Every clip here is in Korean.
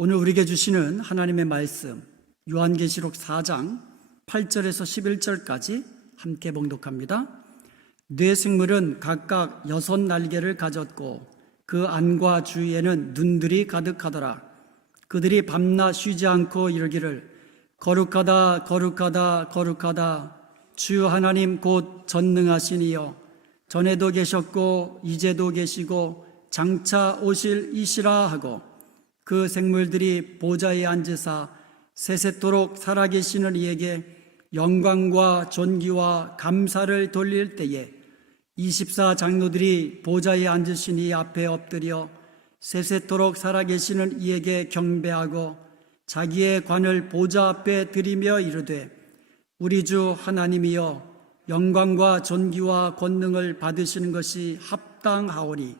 오늘 우리에게 주시는 하나님의 말씀 요한계시록 4장 8절에서 11절까지 함께 봉독합니다. 네 생물은 각각 6날개를 가졌고 그 안과 주위에는 눈들이 가득하더라. 그들이 밤낮 쉬지 않고 이르기를 거룩하다 거룩하다 거룩하다 주 하나님 곧 전능하신 이여 전에도 계셨고 이제도 계시고 장차 오실 이시라 하고 그 생물들이 보좌에 앉으사 세세토록 살아계시는 이에게 영광과 존귀와 감사를 돌릴 때에 24 장로들이 보좌에 앉으신 이 앞에 엎드려 세세토록 살아계시는 이에게 경배하고 자기의 관을 보좌 앞에 드리며 이르되 우리 주 하나님이여 영광과 존귀와 권능을 받으시는 것이 합당하오니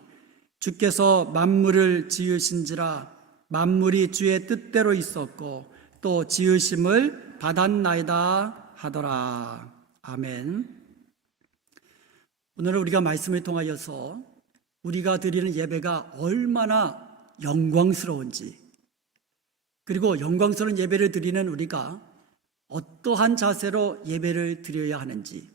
주께서 만물을 지으신지라 만물이 주의 뜻대로 있었고 또 지으심을 받았나이다 하더라. 아멘. 오늘은 우리가 말씀을 통하여서 우리가 드리는 예배가 얼마나 영광스러운지, 그리고 영광스러운 예배를 드리는 우리가 어떠한 자세로 예배를 드려야 하는지,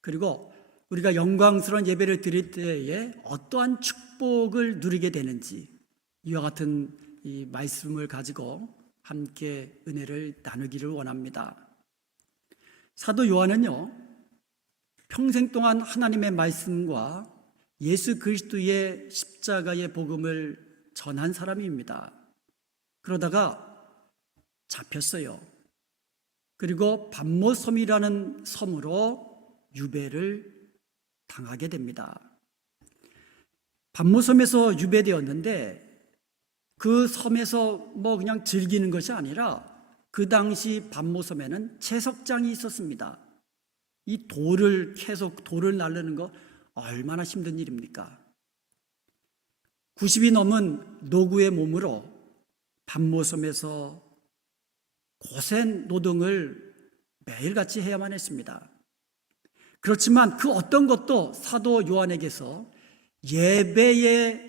그리고 우리가 영광스러운 예배를 드릴 때에 어떠한 축복을 누리게 되는지, 이와 같은 이 말씀을 가지고 함께 은혜를 나누기를 원합니다. 사도 요한은요, 평생 동안 하나님의 말씀과 예수 그리스도의 십자가의 복음을 전한 사람입니다. 그러다가 잡혔어요. 그리고 patmos섬이라는 섬으로 유배를 당하게 됩니다. patmos섬에서 유배되었는데 그 섬에서 그냥 즐기는 것이 아니라 그 당시 patmos섬에는 채석장이 있었습니다. 이 계속 돌을 나르는 거 얼마나 힘든 일입니까? 90이 넘은 노구의 몸으로 patmos섬에서 고생 노동을 매일같이 해야만 했습니다. 그렇지만 그 어떤 것도 사도 요한에게서 예배를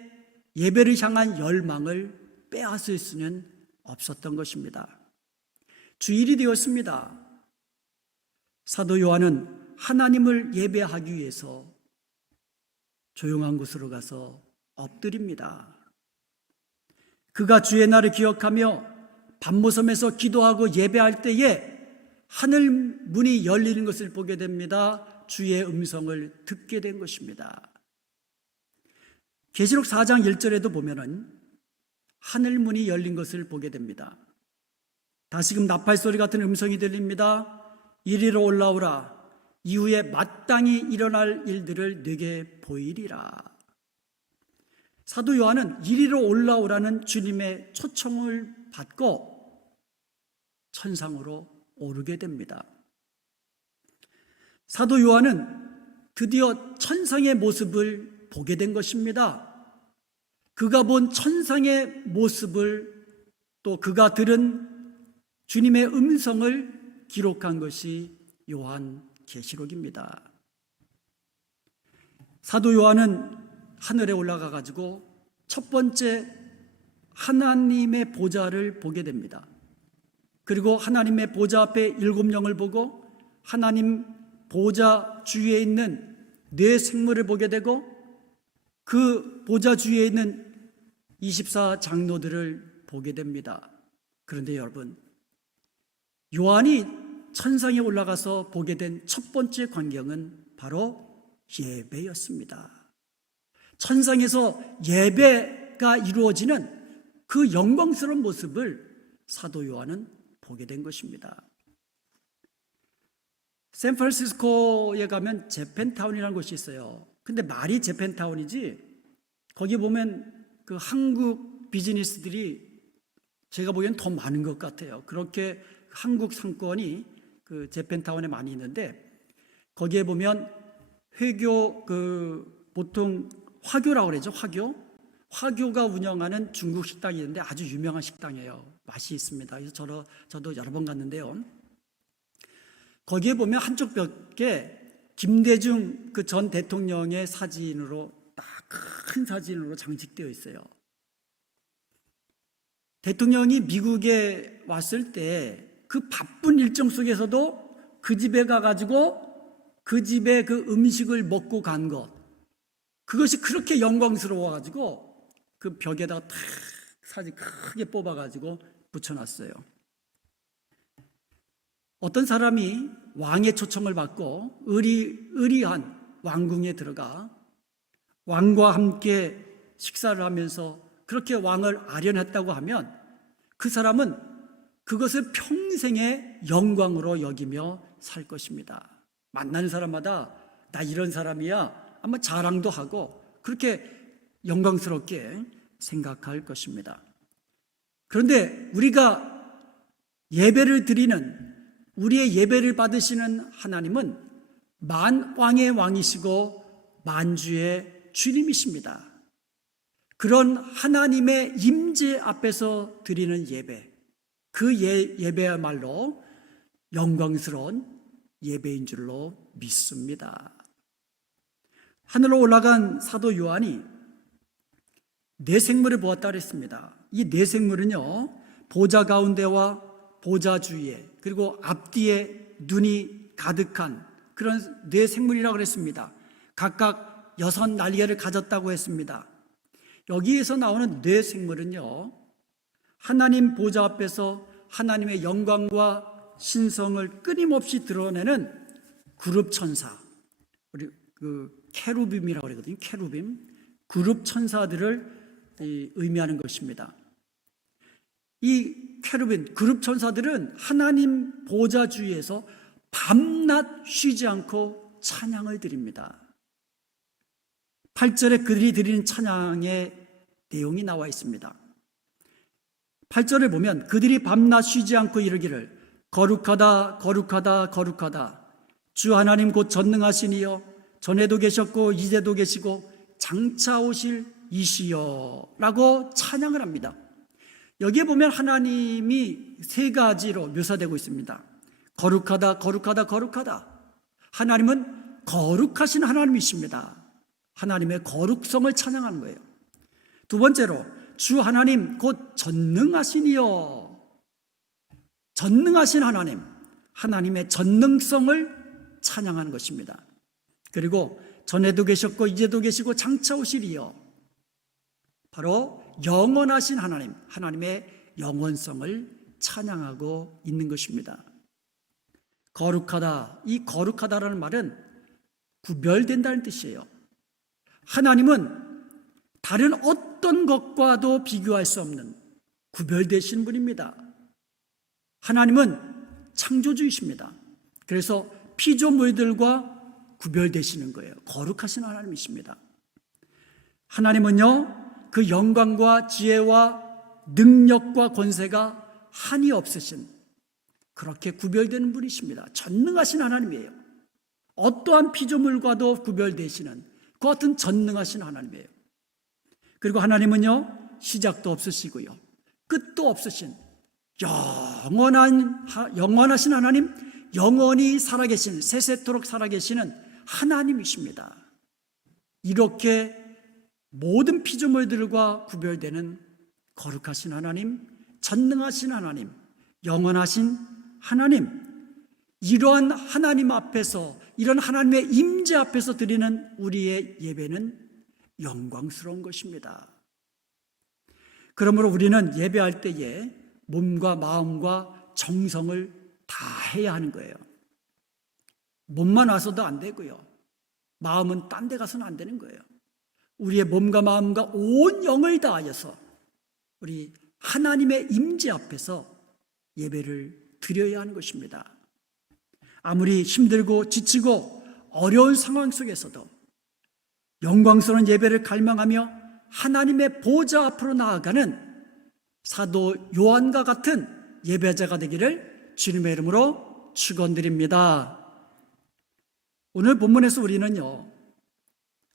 향한 열망을 빼앗을 수는 없었던 것입니다. 주일이 되었습니다. 사도 요한은 하나님을 예배하기 위해서 조용한 곳으로 가서 엎드립니다. 그가 주의 날을 기억하며 patmos섬에서 기도하고 예배할 때에 하늘 문이 열리는 것을 보게 됩니다. 주의 음성을 듣게 된 것입니다. 계시록 4장 1절에도 보면은 하늘 문이 열린 것을 보게 됩니다. 다시금 나팔 소리 같은 음성이 들립니다. 이리로 올라오라. 이후에 마땅히 일어날 일들을 네게 보이리라. 사도 요한은 이리로 올라오라는 주님의 초청을 받고 천상으로 오르게 됩니다. 사도 요한은 드디어 천상의 모습을 보게 된 것입니다. 그가 본 천상의 모습을 또 그가 들은 주님의 음성을 기록한 것이 요한계시록입니다. 사도 요한은 하늘에 올라가 가지고 첫 번째 하나님의 보좌를 보게 됩니다. 그리고 하나님의 보좌 앞에 7영을 보고 하나님 보좌 주위에 있는 네 생물을 보게 되고 그 보좌 주위에 있는 24 장로들을 보게 됩니다. 그런데 여러분, 요한이 천상에 올라가서 보게 된 첫 번째 광경은 바로 예배였습니다. 천상에서 예배가 이루어지는 그 영광스러운 모습을 사도 요한은 보게 된 것입니다. 샌프란시스코에 가면 재팬타운이라는 곳이 있어요. 근데 말이 재팬타운이지 거기 보면 그 한국 비즈니스들이 제가 보기엔 더 많은 것 같아요. 그렇게 한국 상권이 그 재팬타운에 많이 있는데 거기에 보면 보통 화교라고 그러죠. 화교가 운영하는 중국 식당이 있는데 아주 유명한 식당이에요. 맛이 있습니다. 그래서 저도 여러 번 갔는데요. 거기에 보면 한쪽 벽에 김대중 그 전 대통령의 사진으로 딱 큰 사진으로 장식되어 있어요. 대통령이 미국에 왔을 때 그 바쁜 일정 속에서도 그 집에 가가지고 그 집에 그 음식을 먹고 간 것, 그것이 그렇게 영광스러워가지고 그 벽에다가 탁 사진 크게 뽑아가지고 붙여놨어요. 어떤 사람이 왕의 초청을 받고 의리한 왕궁에 들어가 왕과 함께 식사를 하면서 그렇게 왕을 아련했다고 하면 그 사람은 그것을 평생의 영광으로 여기며 살 것입니다. 만나는 사람마다 나 이런 사람이야 아마 자랑도 하고 그렇게 영광스럽게 생각할 것입니다. 그런데 우리가 예배를 드리는, 우리의 예배를 받으시는 하나님은 만왕의 왕이시고 만주의 주님이십니다. 그런 하나님의 임재 앞에서 드리는 예배, 그 예배야말로 영광스러운 예배인 줄로 믿습니다. 하늘로 올라간 사도 요한이 네 생물을 보았다 그랬습니다. 이 네 생물은요, 보좌 가운데와 보좌 주위에 그리고 앞뒤에 눈이 가득한 그런 네 생물이라고 그랬습니다. 각각 6 날개를 가졌다고 했습니다. 여기에서 나오는 네 생물은요, 하나님 보좌 앞에서 하나님의 영광과 신성을 끊임없이 드러내는 그룹 천사, 우리 그 케루빔이라고 그러거든요. 케루빔, 그룹 천사들을 의미하는 것입니다. 이 케루빔, 그룹 천사들은 하나님 보좌 주위에서 밤낮 쉬지 않고 찬양을 드립니다. 8절에 그들이 드리는 찬양의 내용이 나와 있습니다. 8절을 보면 그들이 밤낮 쉬지 않고 이르기를 거룩하다 거룩하다 거룩하다 주 하나님 곧 전능하신 이여 전에도 계셨고 이제도 계시고 장차 오실 이시여 라고 찬양을 합니다. 여기에 보면 하나님이 세 가지로 묘사되고 있습니다. 거룩하다 거룩하다 거룩하다. 하나님은 거룩하신 하나님이십니다. 하나님의 거룩성을 찬양하는 거예요. 두 번째로 주 하나님 곧 전능하시니요. 전능하신 하나님, 하나님의 전능성을 찬양하는 것입니다. 그리고 전에도 계셨고 이제도 계시고 장차 오시리요. 바로 영원하신 하나님, 하나님의 영원성을 찬양하고 있는 것입니다. 거룩하다, 이 거룩하다라는 말은 구별된다는 뜻이에요. 하나님은 다른 어떤 것과도 비교할 수 없는 구별되신 분입니다. 하나님은 창조주이십니다. 그래서 피조물들과 구별되시는 거예요. 거룩하신 하나님이십니다. 하나님은요, 그 영광과 지혜와 능력과 권세가 한이 없으신 그렇게 구별되는 분이십니다. 전능하신 하나님이에요. 어떠한 피조물과도 구별되시는 그 같은 전능하신 하나님이에요. 그리고 하나님은요, 시작도 없으시고요, 끝도 없으신 영원하신 하나님, 영원히 살아계신, 세세토록 살아계시는 하나님이십니다. 이렇게 모든 피조물들과 구별되는 거룩하신 하나님, 전능하신 하나님, 영원하신 하나님, 이러한 하나님 앞에서, 이런 하나님의 임재 앞에서 드리는 우리의 예배는 영광스러운 것입니다. 그러므로 우리는 예배할 때에 몸과 마음과 정성을 다 해야 하는 거예요. 몸만 와서도 안 되고요, 마음은 딴 데 가서는 안 되는 거예요. 우리의 몸과 마음과 온 영을 다하여서 우리 하나님의 임재 앞에서 예배를 드려야 하는 것입니다. 아무리 힘들고 지치고 어려운 상황 속에서도 영광스러운 예배를 갈망하며 하나님의 보좌 앞으로 나아가는 사도 요한과 같은 예배자가 되기를 주님의 이름으로 축원드립니다. 오늘 본문에서 우리는요,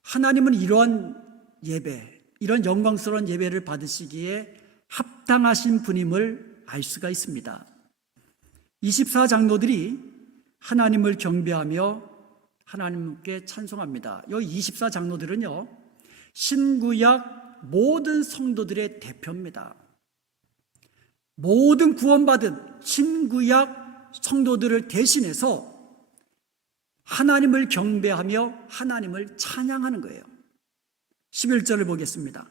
하나님은 이러한 예배, 이런 영광스러운 예배를 받으시기에 합당하신 분임을 알 수가 있습니다. 24장로들이 하나님을 경배하며 하나님께 찬송합니다. 여기 24장로들은요, 신구약 모든 성도들의 대표입니다. 모든 구원받은 신구약 성도들을 대신해서 하나님을 경배하며 하나님을 찬양하는 거예요. 11절을 보겠습니다.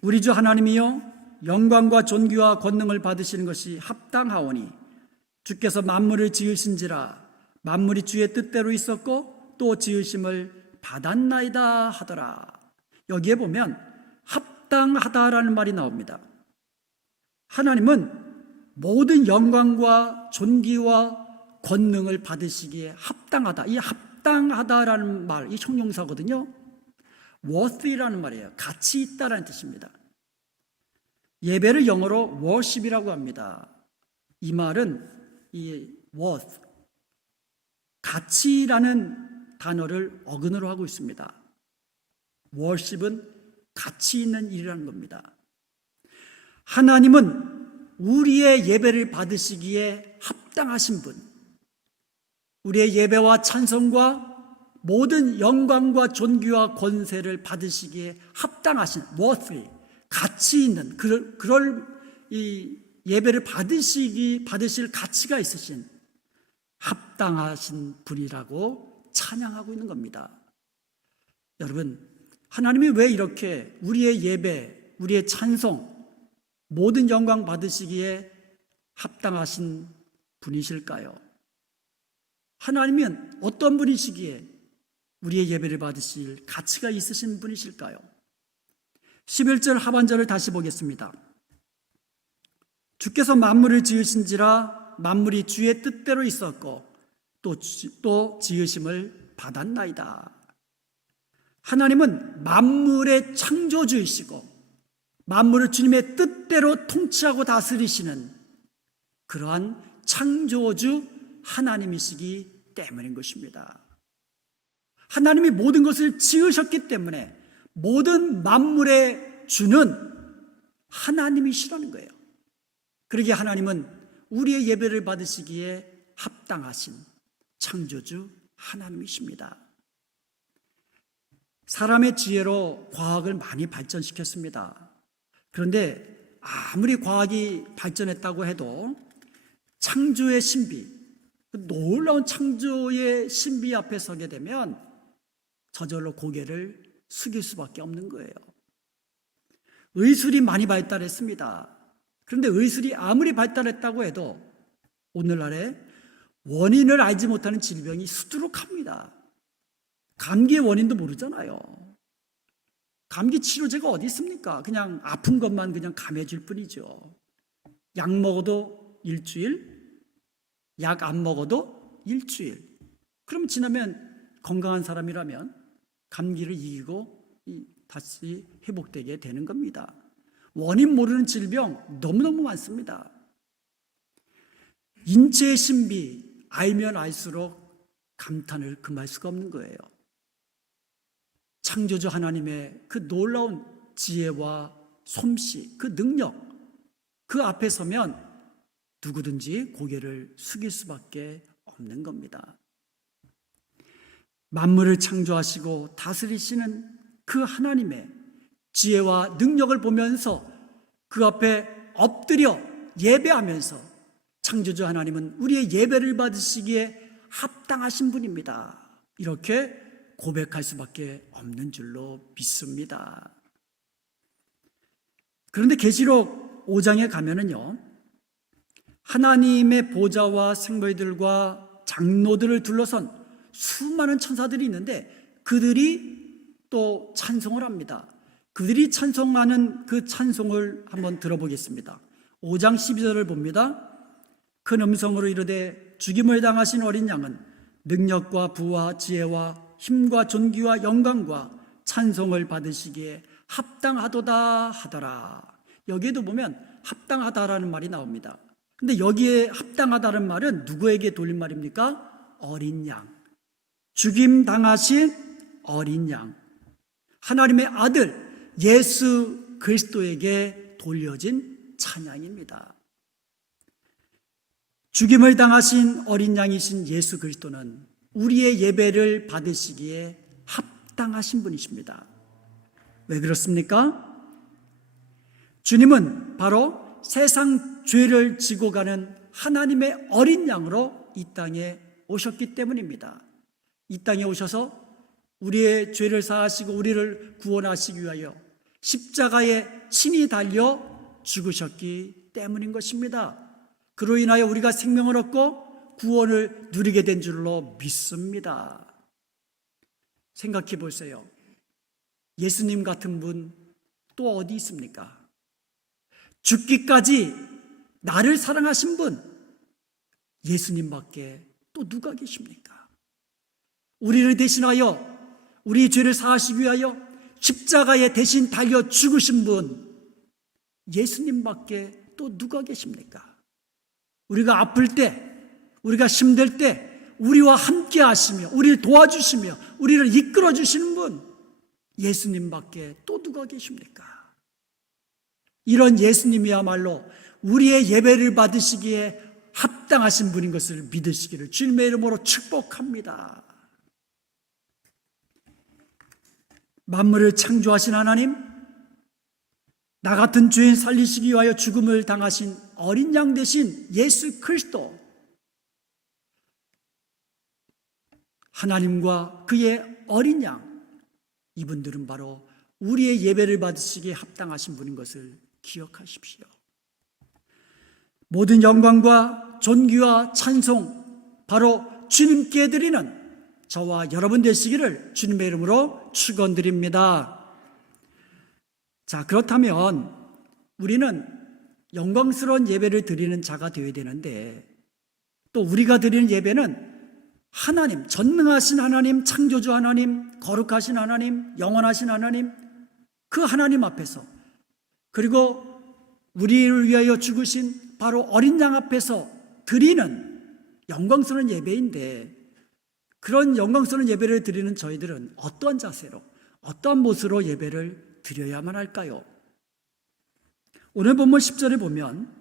우리 주 하나님이여 영광과 존귀와 권능을 받으시는 것이 합당하오니 주께서 만물을 지으신지라 만물이 주의 뜻대로 있었고 또 지으심을 받았나이다 하더라. 여기에 보면 합당하다라는 말이 나옵니다. 하나님은 모든 영광과 존귀와 권능을 받으시기에 합당하다. 이 합당하다라는 말, 이 형용사거든요. worthy라는 말이에요. 가치 있다라는 뜻입니다. 예배를 영어로 worship이라고 합니다. 이 말은 이 worth, 가치라는 단어를 어근으로 하고 있습니다. worship은 가치 있는 일이라는 겁니다. 하나님은 우리의 예배를 받으시기에 합당하신 분, 우리의 예배와 찬송과 모든 영광과 존귀와 권세를 받으시기에 합당하신 worthy, 가치 있는 그럴 이 예배를 받으실 가치가 있으신 합당하신 분이라고 찬양하고 있는 겁니다. 여러분, 하나님이 왜 이렇게 우리의 예배, 우리의 찬송, 모든 영광 받으시기에 합당하신 분이실까요? 하나님은 어떤 분이시기에 우리의 예배를 받으실 가치가 있으신 분이실까요? 11절 하반절을 다시 보겠습니다. 주께서 만물을 지으신지라 만물이 주의 뜻대로 있었고 또 지으심을 받았나이다. 하나님은 만물의 창조주이시고 만물을 주님의 뜻대로 통치하고 다스리시는 그러한 창조주 하나님이시기 때문인 것입니다. 하나님이 모든 것을 지으셨기 때문에 모든 만물의 주는 하나님이시라는 거예요. 그러기에 하나님은 우리의 예배를 받으시기에 합당하신 창조주 하나님이십니다. 사람의 지혜로 과학을 많이 발전시켰습니다. 그런데 아무리 과학이 발전했다고 해도 창조의 신비, 놀라운 창조의 신비 앞에 서게 되면 저절로 고개를 숙일 수밖에 없는 거예요. 의술이 많이 발달했습니다. 그런데 의술이 아무리 발달했다고 해도 오늘날에 원인을 알지 못하는 질병이 수두룩합니다. 감기의 원인도 모르잖아요. 감기 치료제가 어디 있습니까? 그냥 아픈 것만 그냥 감해줄 뿐이죠. 약 먹어도 일주일, 약 안 먹어도 일주일. 그럼 지나면 건강한 사람이라면 감기를 이기고 다시 회복되게 되는 겁니다. 원인 모르는 질병 너무너무 많습니다. 인체의 신비 알면 알수록 감탄을 금할 수가 없는 거예요. 창조주 하나님의 그 놀라운 지혜와 솜씨, 그 능력, 그 앞에 서면 누구든지 고개를 숙일 수밖에 없는 겁니다. 만물을 창조하시고 다스리시는 그 하나님의 지혜와 능력을 보면서 그 앞에 엎드려 예배하면서 창조주 하나님은 우리의 예배를 받으시기에 합당하신 분입니다. 이렇게 고백할 수밖에 없는 줄로 믿습니다. 그런데 계시록 5장에 가면은요, 하나님의 보좌와 생물들과 장로들을 둘러선 수많은 천사들이 있는데 그들이 또 찬송을 합니다. 그들이 찬송하는 그 찬송을 한번 들어보겠습니다. 5장 12절을 봅니다. 큰 음성으로 이르되 죽임을 당하신 어린 양은 능력과 부와 지혜와 힘과 존귀와 영광과 찬송을 받으시기에 합당하도다 하더라. 여기에도 보면 합당하다라는 말이 나옵니다. 근데 여기에 합당하다는 말은 누구에게 돌린 말입니까? 어린 양. 죽임 당하신 어린 양. 하나님의 아들 예수 그리스도에게 돌려진 찬양입니다. 죽임을 당하신 어린 양이신 예수 그리스도는 우리의 예배를 받으시기에 합당하신 분이십니다. 왜 그렇습니까? 주님은 바로 세상 죄를 지고 가는 하나님의 어린 양으로 이 땅에 오셨기 때문입니다. 이 땅에 오셔서 우리의 죄를 사하시고 우리를 구원하시기 위하여 십자가에 친히 달려 죽으셨기 때문인 것입니다. 그로 인하여 우리가 생명을 얻고 구원을 누리게 된 줄로 믿습니다. 생각해 보세요. 예수님 같은 분 또 어디 있습니까? 죽기까지 나를 사랑하신 분 예수님밖에 또 누가 계십니까? 우리를 대신하여 우리 죄를 사하시기 위하여 십자가에 대신 달려 죽으신 분 예수님밖에 또 누가 계십니까? 우리가 아플 때, 우리가 힘들 때 우리와 함께 하시며 우리를 도와주시며 우리를 이끌어 주시는 분 예수님밖에 또 누가 계십니까? 이런 예수님이야말로 우리의 예배를 받으시기에 합당하신 분인 것을 믿으시기를 주님의 이름으로 축복합니다. 만물을 창조하신 하나님, 나 같은 죄인 살리시기 위하여 죽음을 당하신 어린 양 대신 예수 그리스도, 하나님과 그의 어린 양, 이분들은 바로 우리의 예배를 받으시기에 합당하신 분인 것을 기억하십시오. 모든 영광과 존귀와 찬송 바로 주님께 드리는 저와 여러분 되시기를 주님의 이름으로 축원드립니다. 자, 그렇다면 우리는 영광스러운 예배를 드리는 자가 되어야 되는데 또 우리가 드리는 예배는 하나님, 전능하신 하나님, 창조주 하나님, 거룩하신 하나님, 영원하신 하나님, 그 하나님 앞에서 그리고 우리를 위하여 죽으신 바로 어린 양 앞에서 드리는 영광스러운 예배인데 그런 영광스러운 예배를 드리는 저희들은 어떤 자세로, 어떤 모습으로 예배를 드려야만 할까요? 오늘 본문 10절에 보면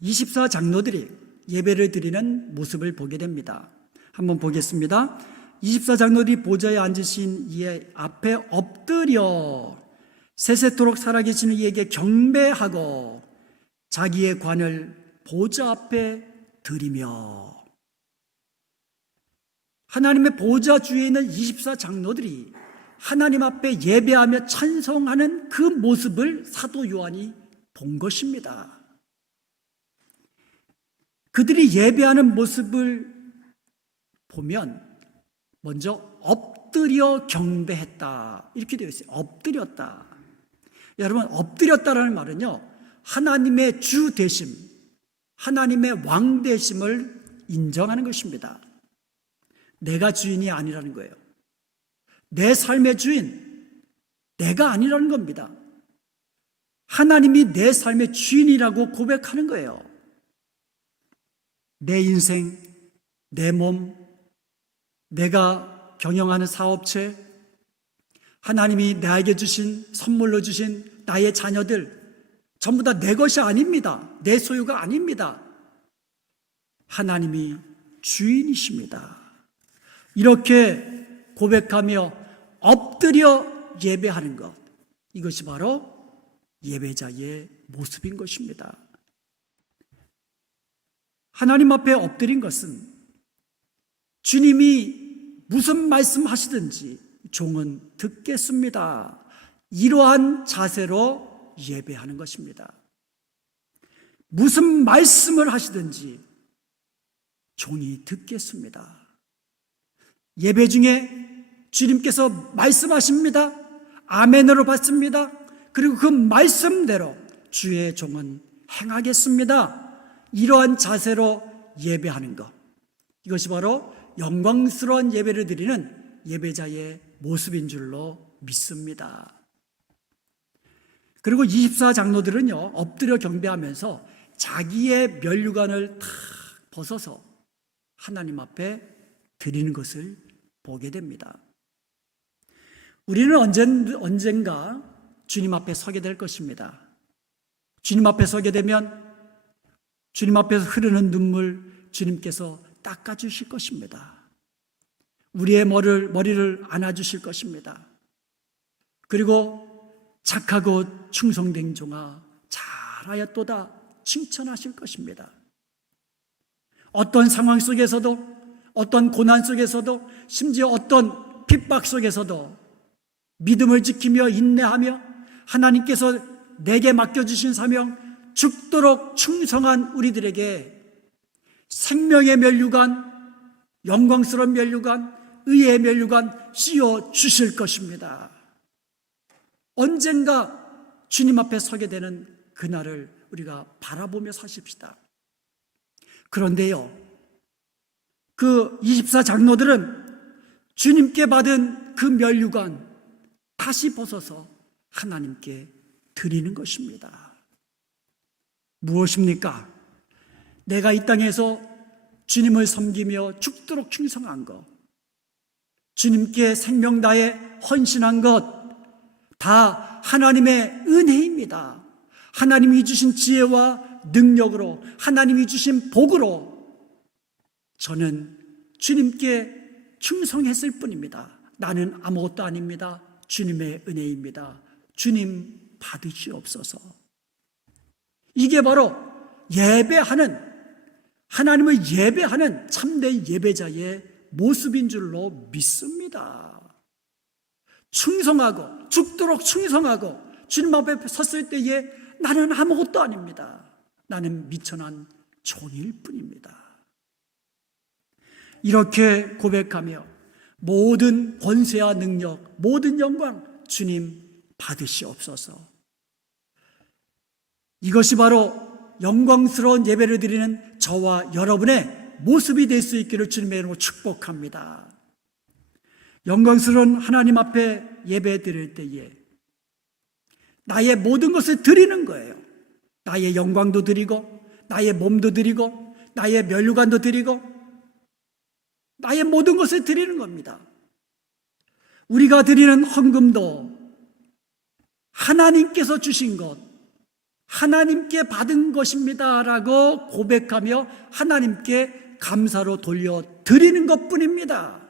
24장로들이 예배를 드리는 모습을 보게 됩니다. 한번 보겠습니다. 24장로들이 보좌에 앉으신 이의 앞에 엎드려 세세토록 살아계시는 이에게 경배하고 자기의 관을 보좌 앞에 드리며, 하나님의 보좌 주위에 있는 24장로들이 하나님 앞에 예배하며 찬송하는 그 모습을 사도 요한이 본 것입니다. 그들이 예배하는 모습을 보면 먼저 엎드려 경배했다 이렇게 되어 있어요. 엎드렸다. 여러분, 엎드렸다라는 말은요, 하나님의 주 되심, 하나님의 왕 되심을 인정하는 것입니다. 내가 주인이 아니라는 거예요. 내 삶의 주인, 내가 아니라는 겁니다. 하나님이 내 삶의 주인이라고 고백하는 거예요. 내 인생, 내 몸, 내가 경영하는 사업체, 하나님이 나에게 주신, 선물로 주신 나의 자녀들 전부 다 내 것이 아닙니다. 내 소유가 아닙니다. 하나님이 주인이십니다. 이렇게 고백하며 엎드려 예배하는 것, 이것이 바로 예배자의 모습인 것입니다. 하나님 앞에 엎드린 것은 주님이 무슨 말씀하시든지 종은 듣겠습니다, 이러한 자세로 예배하는 것입니다. 무슨 말씀을 하시든지 종이 듣겠습니다. 예배 중에 주님께서 말씀하십니다. 아멘으로 받습니다. 그리고 그 말씀대로 주의 종은 행하겠습니다. 이러한 자세로 예배하는 것, 이것이 바로 영광스러운 예배를 드리는 예배자의 모습인 줄로 믿습니다. 그리고 24장로들은요, 엎드려 경배하면서 자기의 면류관을 탁 벗어서 하나님 앞에 드리는 것을 보게 됩니다. 우리는 언젠가 주님 앞에 서게 될 것입니다. 주님 앞에 서게 되면 주님 앞에서 흐르는 눈물 주님께서 닦아주실 것입니다. 우리의 머리를 안아주실 것입니다. 그리고 착하고 충성된 종아 잘하였도다 칭찬하실 것입니다. 어떤 상황 속에서도, 어떤 고난 속에서도, 심지어 어떤 핍박 속에서도 믿음을 지키며 인내하며 하나님께서 내게 맡겨주신 사명, 죽도록 충성한 우리들에게 생명의 면류관, 영광스러운 면류관, 의의 면류관 씌워 주실 것입니다. 언젠가 주님 앞에 서게 되는 그날을 우리가 바라보며 사십시다. 그런데요, 그 24장로들은 주님께 받은 그 면류관 다시 벗어서 하나님께 드리는 것입니다. 무엇입니까? 내가 이 땅에서 주님을 섬기며 죽도록 충성한 것, 주님께 생명 다해 헌신한 것, 다 하나님의 은혜입니다. 하나님이 주신 지혜와 능력으로, 하나님이 주신 복으로 저는 주님께 충성했을 뿐입니다. 나는 아무것도 아닙니다. 주님의 은혜입니다. 주님 받으시옵소서. 이게 바로 예배하는, 하나님을 예배하는 참된 예배자의 모습인 줄로 믿습니다. 충성하고 죽도록 충성하고 주님 앞에 섰을 때에 나는 아무것도 아닙니다. 나는 미천한 종일 뿐입니다. 이렇게 고백하며 모든 권세와 능력, 모든 영광 주님 받으시옵소서. 이것이 바로 영광스러운 예배를 드리는 저와 여러분의 모습이 될 수 있기를 주님의 이름으로 축복합니다. 영광스러운 하나님 앞에 예배 드릴 때에 나의 모든 것을 드리는 거예요. 나의 영광도 드리고, 나의 몸도 드리고, 나의 면류관도 드리고, 나의 모든 것을 드리는 겁니다. 우리가 드리는 헌금도 하나님께서 주신 것, 하나님께 받은 것입니다라고 고백하며 하나님께 감사로 돌려 드리는 것뿐입니다.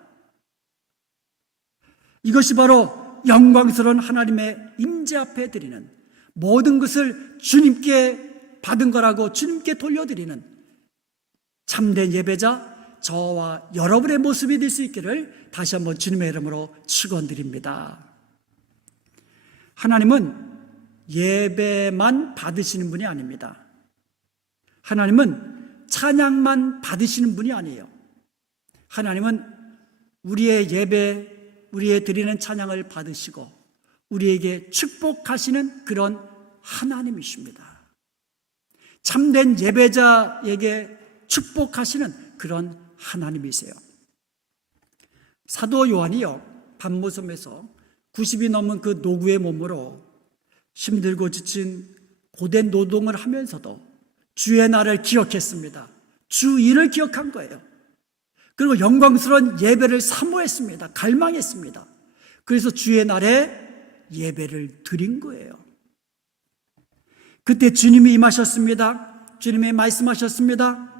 이것이 바로 영광스러운 하나님의 임재 앞에 드리는, 모든 것을 주님께 받은 거라고 주님께 돌려드리는 참된 예배자 저와 여러분의 모습이 될 수 있기를 다시 한번 주님의 이름으로 축원드립니다. 하나님은 예배만 받으시는 분이 아닙니다. 하나님은 찬양만 받으시는 분이 아니에요. 하나님은 우리의 예배, 우리의 드리는 찬양을 받으시고 우리에게 축복하시는 그런 하나님이십니다. 참된 예배자에게 축복하시는 그런 하나님이세요. 사도 요한이요, 밤모섬에서 90이 넘은 그 노구의 몸으로 힘들고 지친 고된 노동을 하면서도 주의 날을 기억했습니다. 주 일을 기억한 거예요. 그리고 영광스러운 예배를 사모했습니다. 갈망했습니다. 그래서 주의 날에 예배를 드린 거예요. 그때 주님이 임하셨습니다. 주님이 말씀하셨습니다.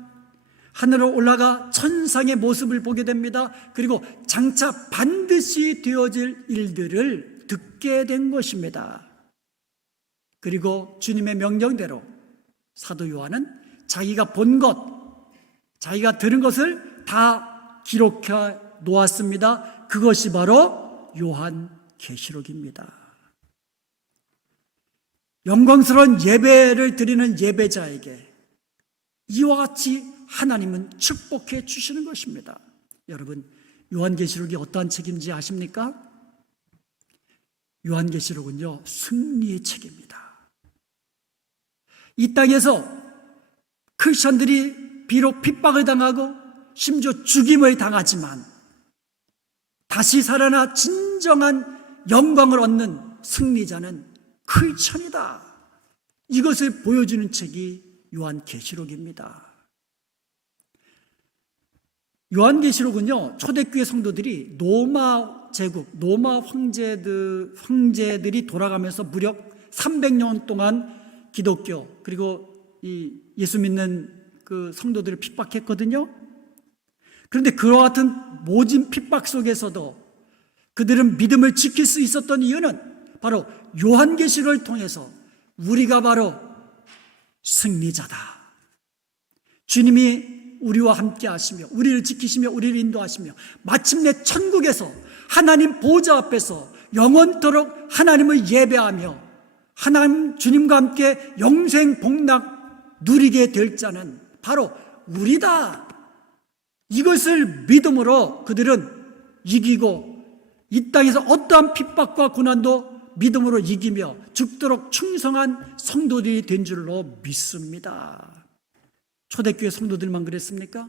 하늘로 올라가 천상의 모습을 보게 됩니다. 그리고 장차 반드시 되어질 일들을 듣게 된 것입니다. 그리고 주님의 명령대로 사도 요한은 자기가 본 것, 자기가 들은 것을 다 기록해 놓았습니다. 그것이 바로 요한계시록입니다. 영광스러운 예배를 드리는 예배자에게 이와 같이 하나님은 축복해 주시는 것입니다. 여러분, 요한계시록이 어떠한 책인지 아십니까? 요한계시록은요, 승리의 책입니다. 이 땅에서 크리스천들이 비록 핍박을 당하고 심지어 죽임을 당하지만 다시 살아나 진정한 영광을 얻는 승리자는 크리스천이다. 이것을 보여주는 책이 요한계시록입니다. 요한계시록은요, 초대교회 성도들이 로마 제국, 로마 황제들이 돌아가면서 무려 300년 동안 기독교 그리고 이 예수 믿는 그 성도들을 핍박했거든요. 그런데 그와 같은 모진 핍박 속에서도 그들은 믿음을 지킬 수 있었던 이유는 바로 요한계시록을 통해서 우리가 바로 승리자다. 주님이 우리와 함께 하시며 우리를 지키시며 우리를 인도하시며 마침내 천국에서 하나님 보좌 앞에서 영원토록 하나님을 예배하며 하나님 주님과 함께 영생 복락 누리게 될 자는 바로 우리다. 이것을 믿음으로 그들은 이기고 이 땅에서 어떠한 핍박과 고난도 믿음으로 이기며 죽도록 충성한 성도들이 된 줄로 믿습니다. 초대교회 성도들만 그랬습니까?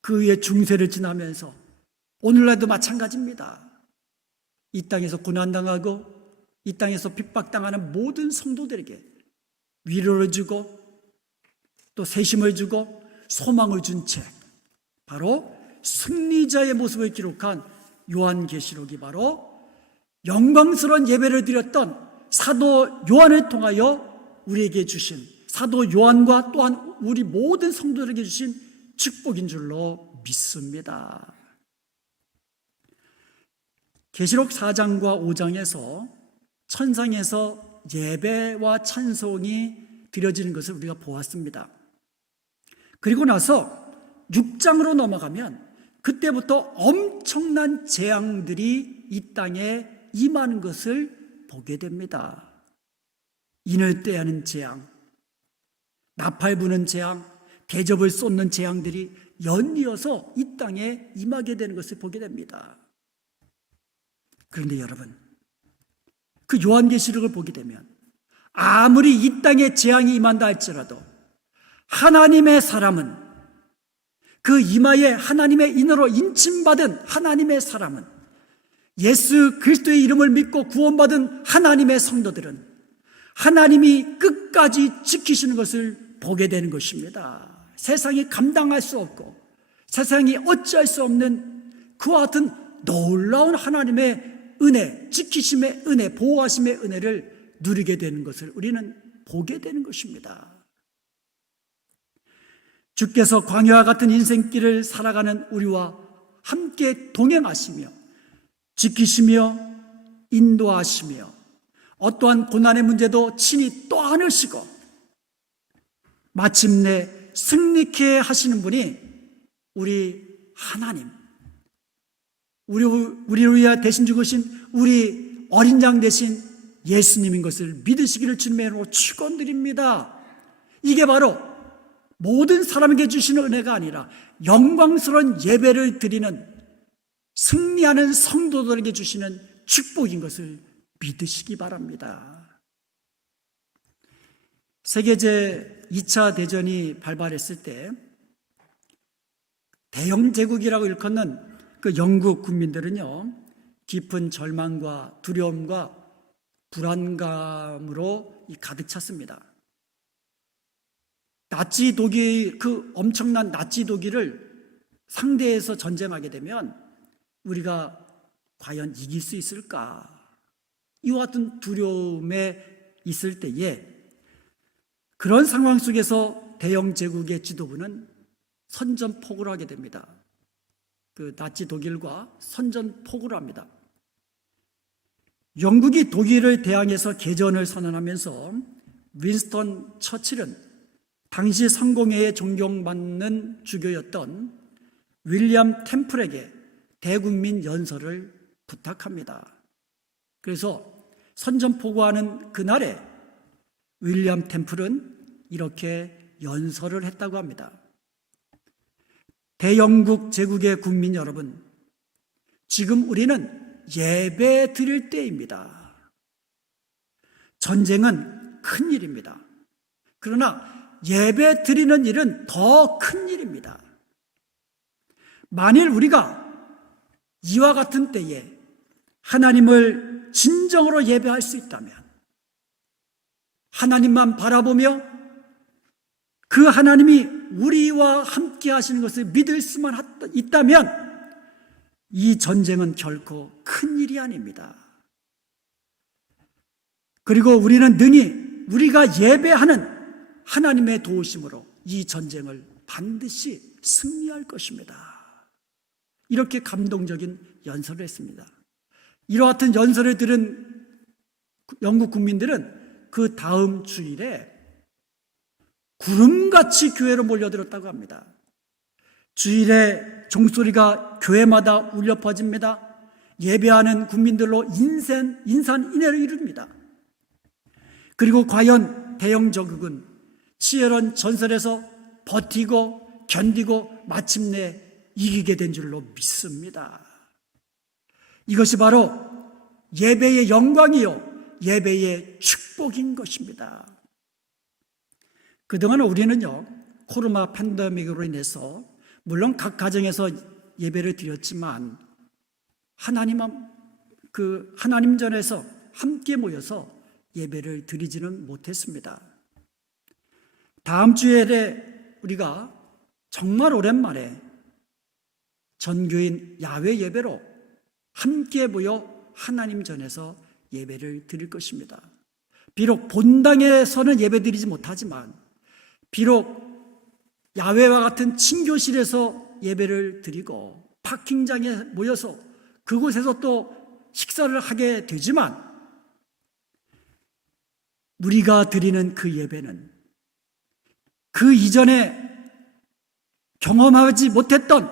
그 위에 중세를 지나면서 오늘날도 마찬가지입니다. 이 땅에서 고난당하고 이 땅에서 핍박당하는 모든 성도들에게 위로를 주고 또 세심을 주고 소망을 준 책, 바로 승리자의 모습을 기록한 요한계시록이 바로 영광스러운 예배를 드렸던 사도 요한을 통하여 우리에게 주신, 사도 요한과 또한 우리 모든 성도들에게 주신 축복인 줄로 믿습니다. 계시록 4장과 5장에서 천상에서 예배와 찬송이 드려지는 것을 우리가 보았습니다. 그리고 나서 6장으로 넘어가면 그때부터 엄청난 재앙들이 이 땅에 임하는 것을 보게 됩니다. 인을 떼하는 재앙, 나팔 부는 재앙, 대접을 쏟는 재앙들이 연이어서 이 땅에 임하게 되는 것을 보게 됩니다. 그런데 여러분, 그 요한계시록을 보게 되면 아무리 이 땅에 재앙이 임한다 할지라도 하나님의 사람은, 그 이마에 하나님의 인으로 인침받은 하나님의 사람은, 예수 그리스도의 이름을 믿고 구원받은 하나님의 성도들은 하나님이 끝까지 지키시는 것을 보게 되는 것입니다. 세상이 감당할 수 없고 세상이 어찌할 수 없는 그와 같은 놀라운 하나님의 은혜, 지키심의 은혜, 보호하심의 은혜를 누리게 되는 것을 우리는 보게 되는 것입니다. 주께서 광야와 같은 인생길을 살아가는 우리와 함께 동행하시며 지키시며 인도하시며 어떠한 고난의 문제도 친히 떠안으시고 마침내 승리케 하시는 분이 우리 하나님, 우리를 위하여 대신 죽으신 우리 어린 양 되신 예수님인 것을 믿으시기를 주님의 이름으로 축원드립니다. 이게 바로 모든 사람에게 주시는 은혜가 아니라 영광스러운 예배를 드리는 승리하는 성도들에게 주시는 축복인 것을 믿으시기 바랍니다. 세계제 2차 대전이 발발했을 때 대영 제국이라고 일컫는 그 영국 국민들은요, 깊은 절망과 두려움과 불안감으로 가득 찼습니다. 나치 독일, 그 엄청난 나치 독일을 상대해서 전쟁하게 되면 우리가 과연 이길 수 있을까? 이와 같은 두려움에 있을 때에 그런 상황 속에서 대영 제국의 지도부는 선전포고를 하게 됩니다. 그 나치 독일과 선전포고를 합니다. 영국이 독일을 대항해서 개전을 선언하면서 윈스턴 처칠은 당시 성공회에 존경받는 주교였던 윌리엄 템플에게 대국민 연설을 부탁합니다. 그래서 선전포고하는 그날에 윌리엄 템플은 이렇게 연설을 했다고 합니다. 대영국 제국의 국민 여러분, 지금 우리는 예배 드릴 때입니다. 전쟁은 큰 일입니다. 그러나 예배 드리는 일은 더 큰 일입니다. 만일 우리가 이와 같은 때에 하나님을 진정으로 예배할 수 있다면, 하나님만 바라보며 그 하나님이 우리와 함께 하시는 것을 믿을 수만 있다면 이 전쟁은 결코 큰 일이 아닙니다. 그리고 우리는 능히 우리가 예배하는 하나님의 도우심으로 이 전쟁을 반드시 승리할 것입니다. 이렇게 감동적인 연설을 했습니다. 이와 같은 연설을 들은 영국 국민들은 그 다음 주일에 구름같이 교회로 몰려들었다고 합니다. 주일에 종소리가 교회마다 울려 퍼집니다. 예배하는 국민들로 인산인해를 이룹니다. 그리고 과연 대영 저국은 치열한 전설에서 버티고 견디고 마침내 이기게 된 줄로 믿습니다. 이것이 바로 예배의 영광이요 예배의 축복인 것입니다. 그동안 우리는요 코로나 팬데믹으로 인해서 물론 각 가정에서 예배를 드렸지만 하나님 전에서 함께 모여서 예배를 드리지는 못했습니다. 다음 주일에 우리가 정말 오랜만에 전교인 야외 예배로 함께 모여 하나님 전에서 예배를 드릴 것입니다. 비록 본당에서는 예배 드리지 못하지만 비록 야외와 같은 친교실에서 예배를 드리고 파킹장에 모여서 그곳에서 또 식사를 하게 되지만 우리가 드리는 그 예배는 그 이전에 경험하지 못했던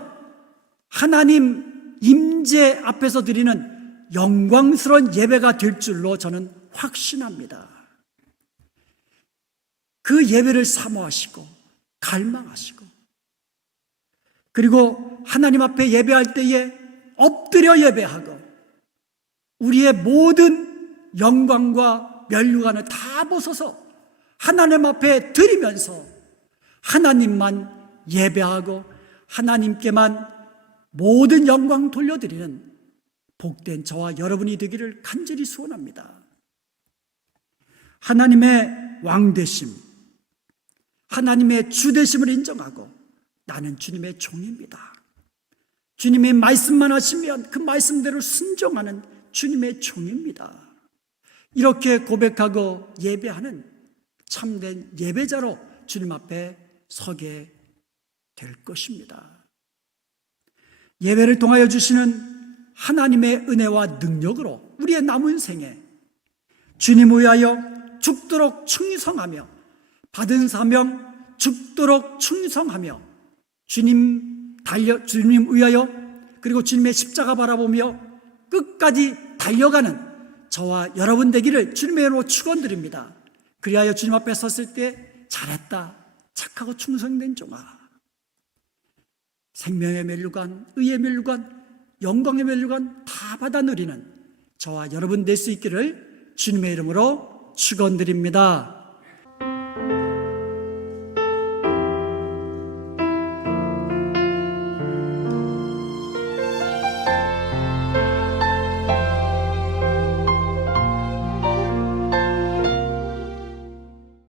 하나님 임재 앞에서 드리는 영광스러운 예배가 될 줄로 저는 확신합니다. 그 예배를 사모하시고 갈망하시고 그리고 하나님 앞에 예배할 때에 엎드려 예배하고 우리의 모든 영광과 면류관을 다 벗어서 하나님 앞에 드리면서 하나님만 예배하고 하나님께만 모든 영광 돌려드리는 복된 저와 여러분이 되기를 간절히 소원합니다. 하나님의 왕되심, 하나님의 주되심을 인정하고 나는 주님의 종입니다. 주님의 말씀만 하시면 그 말씀대로 순종하는 주님의 종입니다. 이렇게 고백하고 예배하는 참된 예배자로 주님 앞에 서게 될 것입니다. 예배를 통하여 주시는 하나님의 은혜와 능력으로 우리의 남은 생에 주님 위하여 죽도록 충성하며 받은 사명 죽도록 충성하며 주님 위하여 그리고 주님의 십자가 바라보며 끝까지 달려가는 저와 여러분 되기를 주님의 이름으로 축원드립니다. 그리하여 주님 앞에 섰을 때 잘했다, 착하고 충성된 종아, 생명의 면류관, 의의 면류관, 영광의 면류관 다 받아 누리는 저와 여러분 될 수 있기를 주님의 이름으로 축원드립니다.